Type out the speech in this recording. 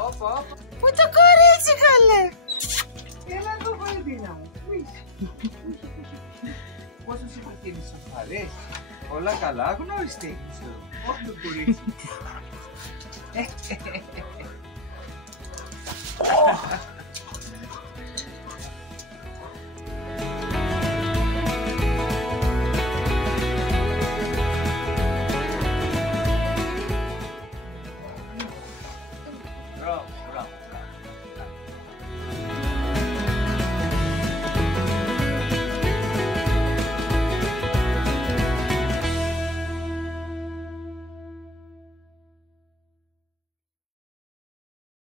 Όπα, όπα. Πού το κορίτσι καλέ. Έλα εδώ Βαλεντίνα μου. Πώς σου υποκίνησες, σου αρέσει? Όλα καλά, γνώριστε έχεις εδώ. Όχι το κορίτσι.